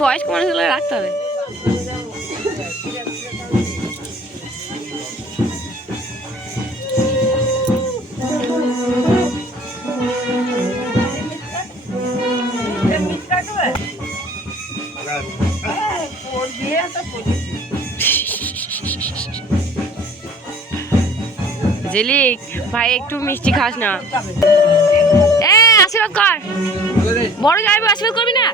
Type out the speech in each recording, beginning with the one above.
বয়স্ক মানুষগুলো রাখতে হবে। ঝিলিক ভাই একটু মিষ্টি খাস না। আশীর্বাদ কর, বড় যাইবে আশীর্বাদ করবি না?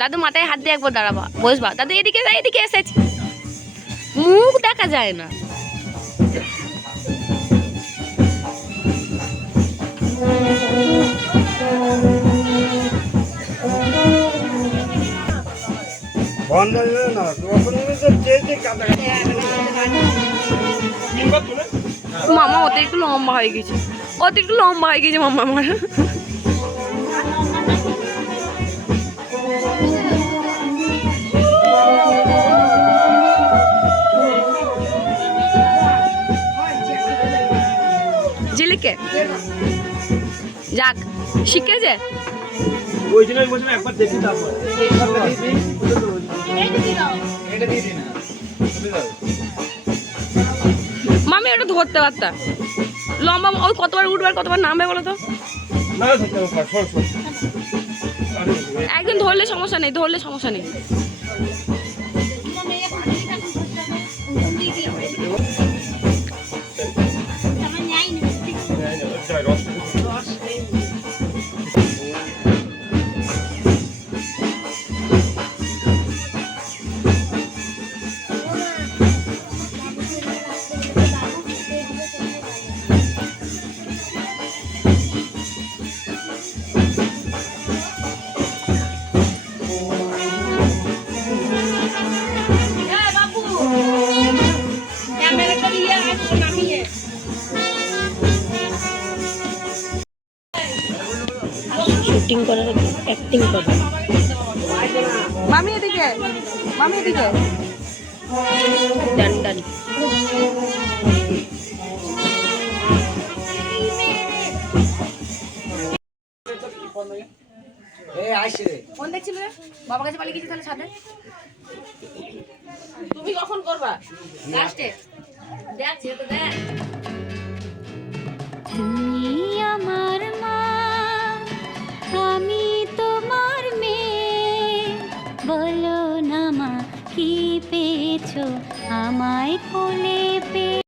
দাদু মাথায় হাত দিয়ে একবার দাঁড়াবা, বসবা। দাদু এদিকে যা, এদিকে এসেছি, মুখ দেখা যায় না। মামা অতিরিক্ত লম্বা হয়ে গেছে, অতিরিক্ত লম্বা হয়ে গেছে মামা আমার। ঝিলিকে যাক শিখেছে। মামি ওটা ধরতে পারতাম, লম্বা ওই কতবার উঠবার কতবার নামবে বলো তো? একদিন ধরলে সমস্যা নেই, ধরলে সমস্যা নেই। শুটিং করার অ্যাক্টিং করা। মামি এদিকে, মামি এদিকে। ডান ডান। ফোন দেখছিল রে, বাবার কাছে পালিয়ে গেছি তাহলে সাথে। তুমি কখন করবা লাস্টে? দেখছি তো দেখ। তুমি আমার মা, আমি তোমার মেয়ে, বলো না মা কি পেয়েছো আমায় কোলে পেয়ে।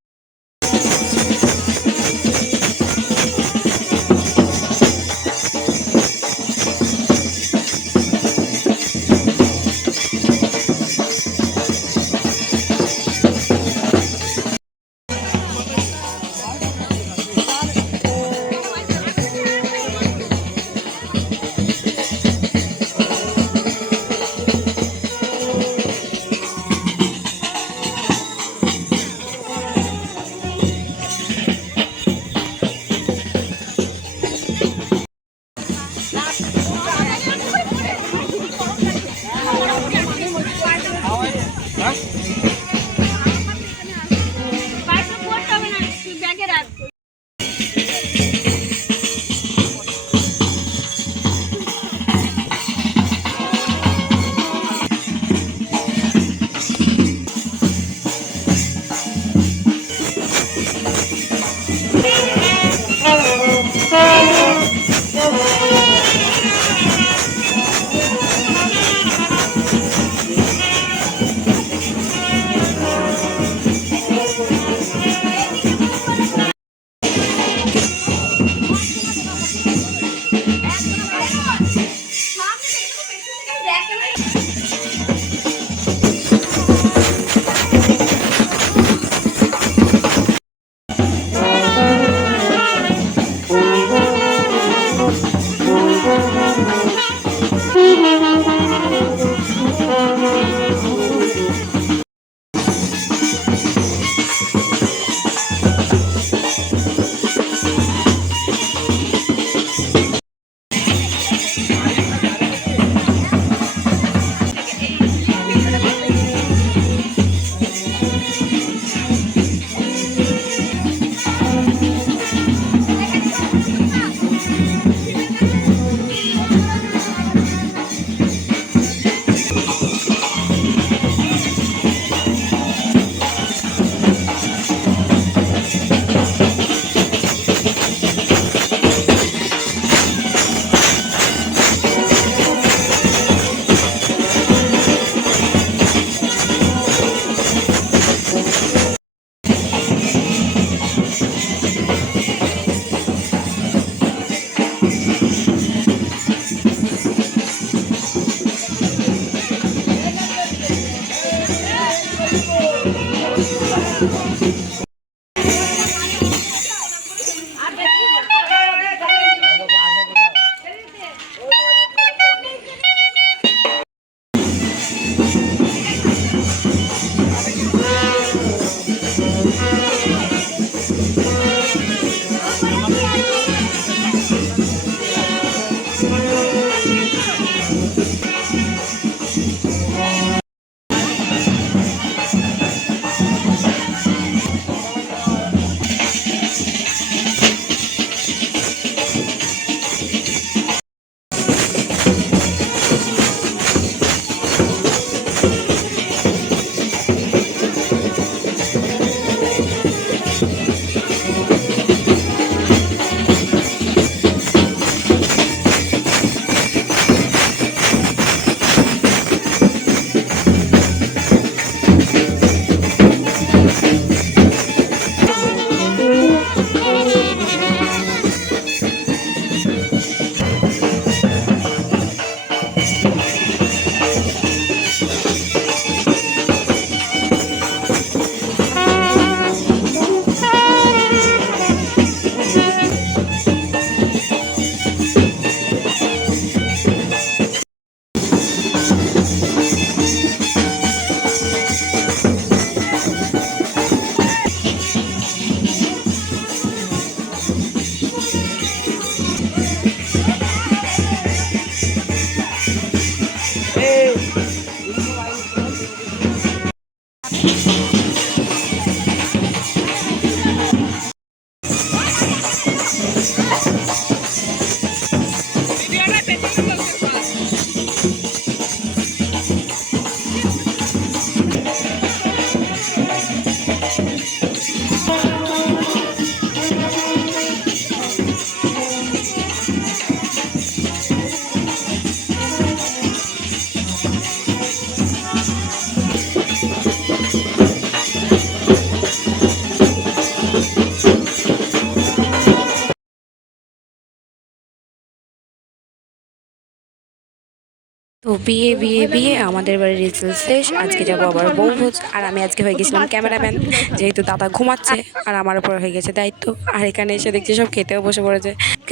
তো বিয়ে বিয়ে বিয়ে আমাদের বাড়ির রিচুয়াল শেষ। আজকে যাবো আবার বউভোজ। আর আমি আজকে হয়ে গেছিলাম ক্যামেরাম্যান, যেহেতু দাদা ঘুমাচ্ছে আর আমার উপর হয়ে গেছে দায়িত্ব। আর এখানে এসে দেখছি সব খেতেও বসে পড়েছে।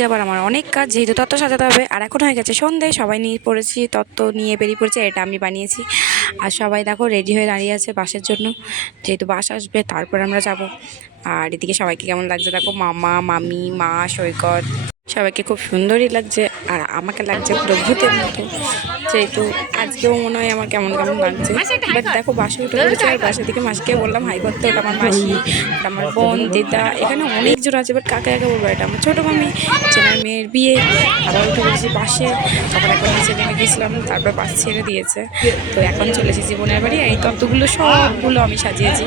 আবার আমার অনেক কাজ, যেহেতু তত্ত্ব সাজাতে হবে। আর এখন হয়ে গেছে সন্ধে, সবাই নিয়ে পড়েছি, তত্ত্ব নিয়ে বেরিয়ে পড়েছে। এটা আমি বানিয়েছি। আর সবাই দেখো রেডি হয়ে দাঁড়িয়ে আছে বাসের জন্য, যেহেতু বাস আসবে তারপর আমরা যাব। আর এদিকে সবাইকে কেমন লাগছে দেখো, মামা মামি মা সৈকত, সবাইকে খুব সুন্দরই লাগছে। আর আমাকে লাগছে পুরো ভূতের মতো, যেহেতু আজকেও মনে হয় আমার কেমন কেমন লাগছে। বাট দেখো বাসে উঠে পড়েছে, আর বাসের দিকে মাসিকে বললাম হাই করতে। ওটা আমার মাসি, ওটা আমার বোন, দিদা, এখানে অনেকজন আছে। বাট কাকে কাকে বলবো, এটা আমার ছোটো মামি, চেনার মেয়ের বিয়ে। আবার উঠে পড়েছি বাসে, তারপর এখন নিচে নেমে গেছিলাম, তারপর বাস ছেড়ে দিয়েছে। তো এখন চলে এসেছি বোনের বাড়ি। এই তত্ত্বগুলো সবগুলো আমি সাজিয়েছি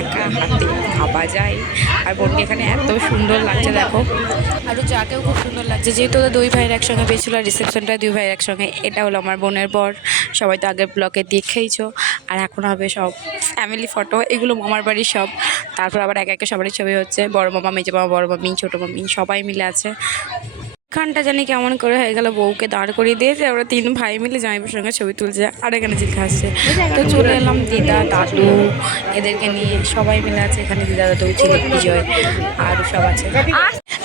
একা হাতে, ভাবা যায়। আর বোনকে এখানে এত সুন্দর লাগছে দেখো, আরও যাকেও খুব সুন্দর লাগছে, যেহেতু ওদের দুই ভাইয়ের একসঙ্গে পেয়েছিল। আর রিসেপশনটা দুই ভাইয়ের একসঙ্গে। এটা হলো আমার বোনের বর, সবাই তো আগের ব্লকে দেখেইছো। আর এখন হবে সব ফ্যামিলি ফটো, এগুলো মামার বাড়ির সব। তারপর আবার একে একে সবারই ছবি হচ্ছে, বড় মামা, মেজো মামা, বড় মামি, ছোটো মামি, সবাই মিলে আছে। এখানটা জানি কেমন করে হয়ে গেল, বউকে দাঁড় করিয়ে দিয়েছে, ওরা তিন ভাই মিলে জামাইবাবুর সঙ্গে ছবি তুলছে। আর এখানে জিল খাচ্ছে। তো চলে এলাম দিদা দাদু এদেরকে নিয়ে, সবাই মিলে আছে এখানে। দিদা দাদু, ঝিলিক, বিজয় আর সব আছে।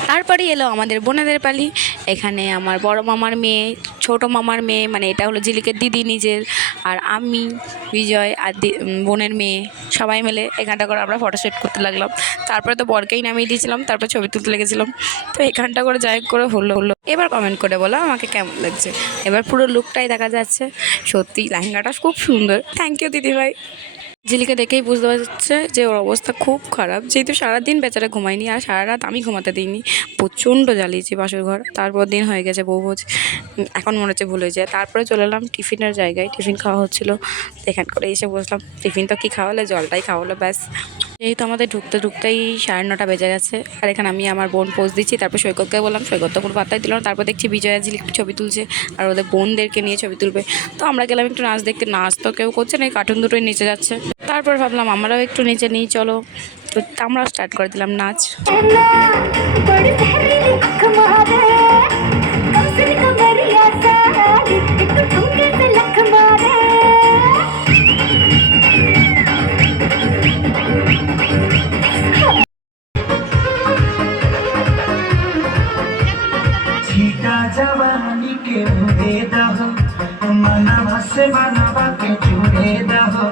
তারপরে এলো আমাদের বোনেদের পালি। এখানে আমার বড় মামার মেয়ে, ছোট মামার মেয়ে, মানে এটা হলো ঝিলিকের দিদি নিজের, আর আমি, বিজয় আর বোনের মেয়ে, সবাই মিলে এখানটা করে আমরা ফটোশ্যুট করতে লাগলাম। তারপরে তো বরকেই নামিয়ে দিয়েছিলাম, তারপর ছবি তুলতে লেগেছিলাম। তো এখানটা করে যাই করে হলো। এবার কমেন্ট করে বলো আমাকে কেমন লাগছে। এবার পুরো লুকটাই দেখা যাচ্ছে। সত্যি লেহেঙ্গাটা খুব সুন্দর, থ্যাংক ইউ দিদিভাই। ঝিলিকে দেখেই বুঝতে পারছে যে ওর অবস্থা খুব খারাপ, যেহেতু সারাদিন বেচারা ঘুমায়নি। আর সারা রাত আমি ঘুমাতে দিইনি, প্রচণ্ড জ্বালিয়েছি বাসর ঘর। তারপর দিন হয়ে গেছে বউভোজ, এখন মনে হচ্ছে ভুলে যায়। তারপরে চলে এলাম টিফিনের জায়গায়, টিফিন খাওয়া হচ্ছিলো। এখান করে এসে বসলাম। টিফিন তো কী খাওয়ালে, জলটাই খাওয়ালো ব্যাস। যেহেতু আমাদের ঢুকতে ঢুকতেই 9:30 বেজে গেছে। আর এখানে আমি আমার বোন পোজ দিচ্ছি। তারপর সৈকতকে বললাম, সৈকত তো কোনো পাত্তাই দিল না। তারপর দেখছি বিজয়া ঝিলিক ছবি তুলছে, আর ওদের বোনদেরকে নিয়ে ছবি তুলবে। তো আমরা গেলাম একটু নাচ দেখতে। নাচ তো কেউ করছে না, এই কার্টুন দুটোই নিচে যাচ্ছে। তারপর ভাবলাম আমরাও একটু নিচে নিই, চলো। তো আমরাও স্টার্ট করে দিলাম নাচ। जवानी के मुदे दहो मनवा से बनवा के जुड़े दहो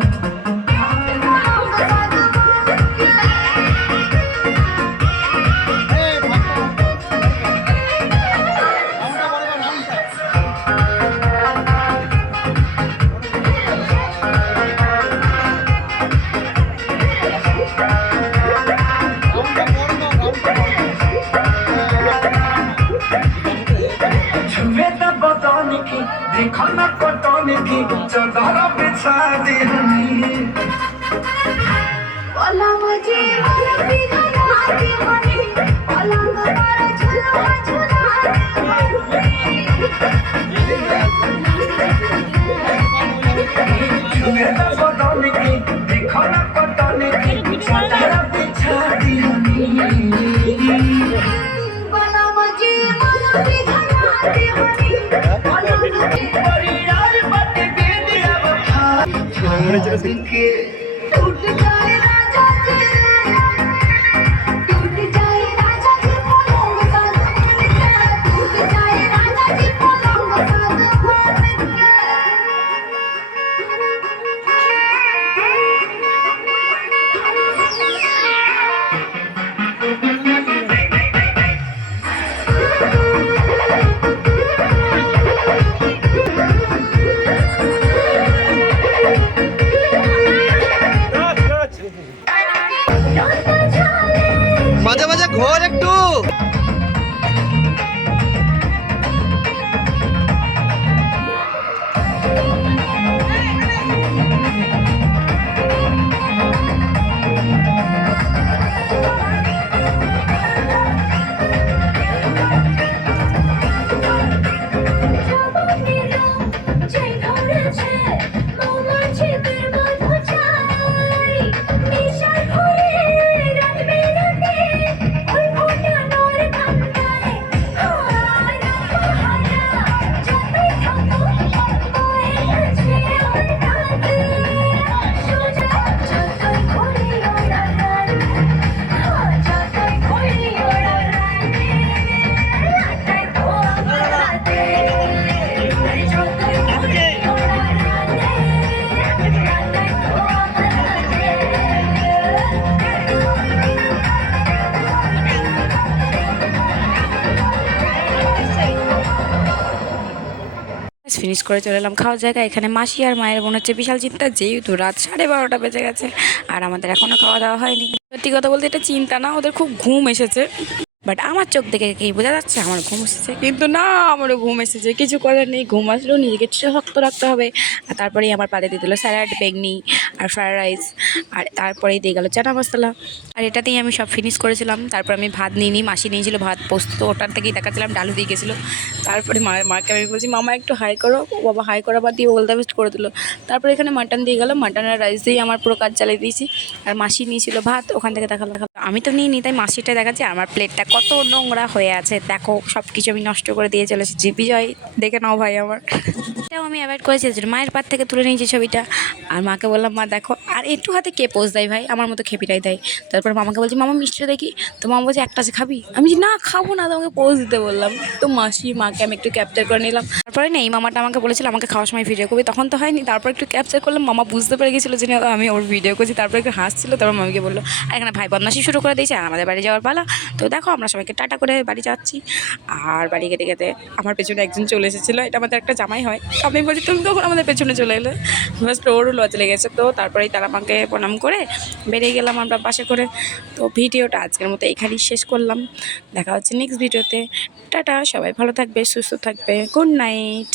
चादर बिछा दी हनी पलंग जी पलंग बिछा दी हनी पलंग पर झूला झूला मेरा बदन की देखो ना पतन की चादर बिछा दी हनी पलंग जी पलंग बिछा दी हनी पलंग जी परियार बट के दिया बखा के टूट जाए राजा जी टूट जाए राजा जी पलंग साथ टूट जाए राजा जी पलंग साथ মাঝে মাঝে ঘোর একটু। ফিনিশ করে চলে এলাম খাওয়ার জায়গায়। এখানে মাসি আর মায়ের বোন হচ্ছে বিশাল চিন্তা, যেহেতু রাত 12:30 বেজে গেছে আর আমাদের এখনো খাওয়া দাওয়া হয়নি। সত্যি কথা বলতে এটা চিন্তা না, ওদের খুব ঘুম এসেছে, বাট আমার চোখ দেখে কি বোঝা যাচ্ছে আমার ঘুম এসেছে? কিন্তু না, আমারও ঘুম এসেছে, কিছু করার নেই। ঘুম আসলেও নিজেকে শক্ত রাখতে হবে। আর তারপরেই আমার পাতে দিয়ে দিল স্যালাড, বেগনি আর ফ্রায়েড রাইস, আর তারপরেই দিয়ে গেল চানা মশলা। আর এটাতেই আমি সব ফিনিশ করেছিলাম। তারপর আমি ভাত নিয়ে নিই, মাসি নিয়েছিল ভাত পোস্ত, ওটার থেকেই দেখাচ্ছিলাম ডালু দিয়ে গেছিলো। তারপরে মাকে আমি বলছি মামা একটু হাই করো, ও বাবা হাই করা বাদ দিয়ে ওলদা বেস্ট করে দিল। তারপরে এখানে মাটন দিয়ে গেলো, মাটন আর রাইস দিয়েই আমার পুরো কাজ চালিয়ে দিয়েছি। আর মাসি নিয়েছিল ভাত, ওখান থেকে দেখালো। আমি তো নিই নি, তাই মাসিটাই দেখাচ্ছি আমার প্লেটটা কত নোংরা হয়ে আছে। দেখো সব কিছু আমি নষ্ট করে দিয়ে চলে এসেছি। বিজয় দেখে নাও ভাই আমার। এটাও আমি অ্যাভয়েড করেছি, মায়ের পাত থেকে তুলে নিয়েছি ছবিটা। আর মাকে বললাম মা দেখো, আর একটু হাতে কে পোজ দেয় ভাই, আমার মতো খেপিটাই দেয়। তারপর মামাকে বলছি মামা মিষ্টিটা দেখি, তো মামা বলছে একটা আছে খাবি? আমি বলছি না খাবো না, তোমাকে পোজ দিতে বললাম। তো মাকে আমি একটু ক্যাপচার করে নিলাম। তারপরে না এই মামাটা আমাকে বলেছিল আমাকে খাওয়ার সময় ভিডিও করবি, তখন তো হয়নি। তারপর একটু ক্যাপচার করলাম, মামা বুঝতে পেরে গেছিলো যে আমি ওর ভিডিও করছি। তারপর একটু হাসছিল, তারপর মামিকে বললো আর এখানে ভাই বদমাশি শুরু করে দিয়েছে, আর আমাদের বাড়ি যাওয়ার পালা। তো দেখো আমরা সবাইকে টাটা করে বাড়ি যাচ্ছি। আর বাড়ি গেতে গেতে আমার পেছনে একজন চলে এসেছিলো, এটা আমাদের একটা জামাই হয়। আমি বলছি তুমি কখন আমাদের পেছনে চলে এলে? ফার্স্ট ওরও লজ্জা লেগেছে। তো তারপরেই তারা আমাকে প্রণাম করে বেরিয়ে গেলাম আমরা বাসে করে। তো ভিডিওটা আজকের মতো এখানেই শেষ করলাম। দেখা হচ্ছে নেক্সট ভিডিওতে। টাটা, সবাই ভালো থাকবে, সুস্থ থাকবে, গুড নাইট।